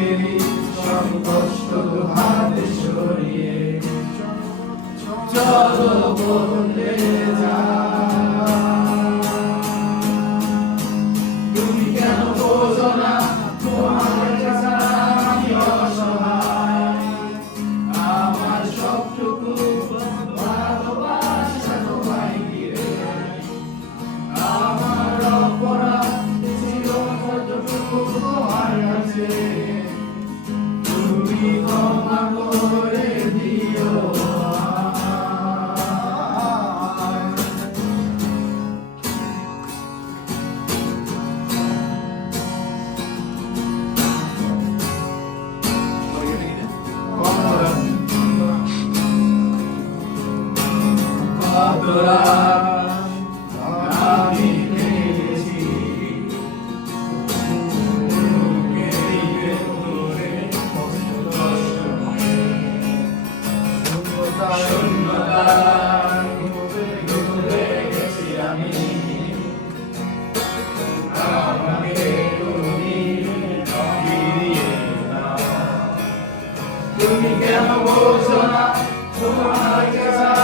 বুকেরই সব কষ্ট হাতে সরিয়ে চলো বদলে যা। তুমি কেন বোঝো না তোমাকে ছাড়া আমি অসহায়, আমার সবটুকু ভালোবাসা তোমায় ঘিরে। আমার অপরাধ ছিল কতটুকু তোমার কাছে, তুমি ক্ষমা করে দিও আমি পেয়েছি বুকেরই ভেতরে শূন্যতায় ডুবে গেছি আমি। আমাকে তুমি ফিরিয়ে দাও। তুমি কেন বোঝো না তোমাকে ছাড়া